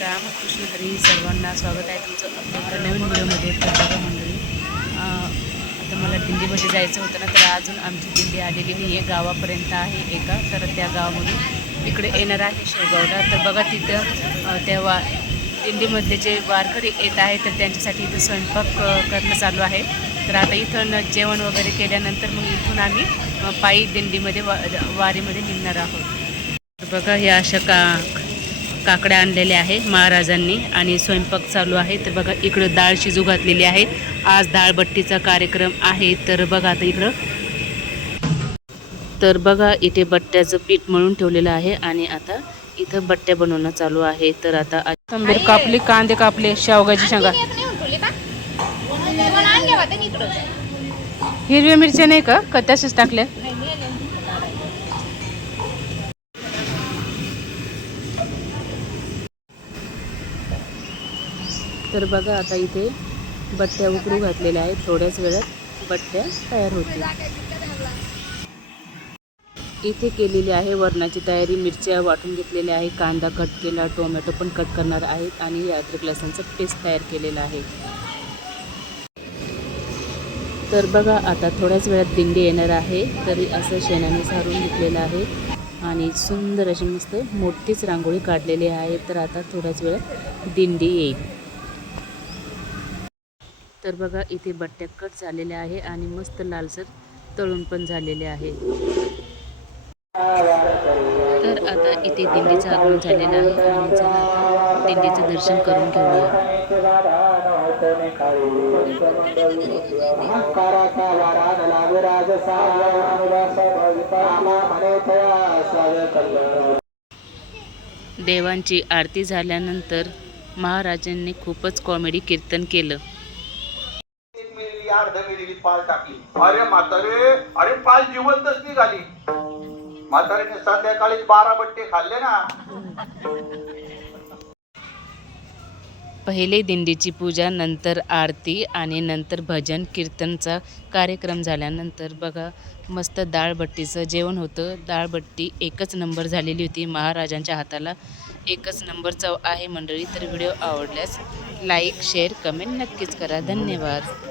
रामकृष्ण हरी. सर्वांना स्वागत आहे तुमचं आपल्या नवीन व्हिडिओमध्ये. तर बघा मंडळी, आता मला दिंडीमध्ये जायचं होतं ना, तर अजून आमची दिंडी आलेली नाही आहे. गावापर्यंत आहे एका, तर त्या गावामधून इकडे येणार आहे शेवगावला. तर बघा तिथं त्या दिंडीमधले जे वारकरी येत आहे, तर त्यांच्यासाठी इथं स्वयंपाक करणं चालू आहे. तर आता इथं जेवण वगैरे केल्यानंतर मग इथून आम्ही पायी दिंडीमध्ये वारीमध्ये निघणार आहोत. तर बघा ह्या अशा काकड्या आणलेल्या आहे महाराजांनी आणि स्वयंपाक चालू आहे. तर बघा इकडं डाळ शिजू घातलेली आहे. आज डाळबट्टीचा कार्यक्रम आहे. तर बघा आता इकडं, तर बघा इथे बट्ट्याचं पीठ मळून ठेवलेलं आहे आणि आता इथं बट्ट्या बनवणं चालू आहे. तर आता कोथिंबीर कापली, कांदे कापले, शेवगाची शेंगा, हिरव्या मिरच्या नाही का तसेच टाकल्या. तर बघा आता इथे बट्ट्या उकडू घातलेल्या आहेत. थोड्याच वेळात बट्ट्या तयार होतील. इथे केलेली आहे वरणाची तयारी. मिरच्या वाटून घेतलेल्या आहे, कांदा कट केला, टोमॅटो पण कट करणार आहेत आणि अद्रक लसणाचं पेस्ट तयार केलेलं आहे. तर बघा आता थोड्याच वेळात दिंडी येणार आहे. तरी असं शेणाने सारून घेतलेलं आहे आणि सुंदर अशी मस्त मोठीच रांगोळी काढलेली आहे. तर आता थोड्याच वेळात दिंडी येईल. तर बघा इथे बट्ट्या कट झालेल्या आहे आणि मस्त लालसर तळून पण झालेले आहे. तर आता इथे दिंडीचं आगमन झालेलं आहे आणि चला आता दिंडीचं दर्शन करून घेऊया. देवांची आरती झाल्यानंतर महाराजांनी खूपच कॉमेडी कीर्तन केलं. पाल टाकली. अरे म्हातारे, अरे पाल जिवंतच निघाली. म्हातारीने संध्याकाळी 12 बट्टे खाल्ले ना. पहिले दिंडीची पूजा, नंतर आरती आणि नंतर भजन कीर्तनचा कार्यक्रम झाल्यानंतर बघा मस्त डाळबट्टीचं जेवण होतं. डाळबट्टी एकच नंबर झालेली होती. महाराजांच्या हाताला एकच नंबर चव आहे मंडळी. तर व्हिडिओ आवडल्यास लाईक, शेअर, कमेंट नक्कीच करा. धन्यवाद.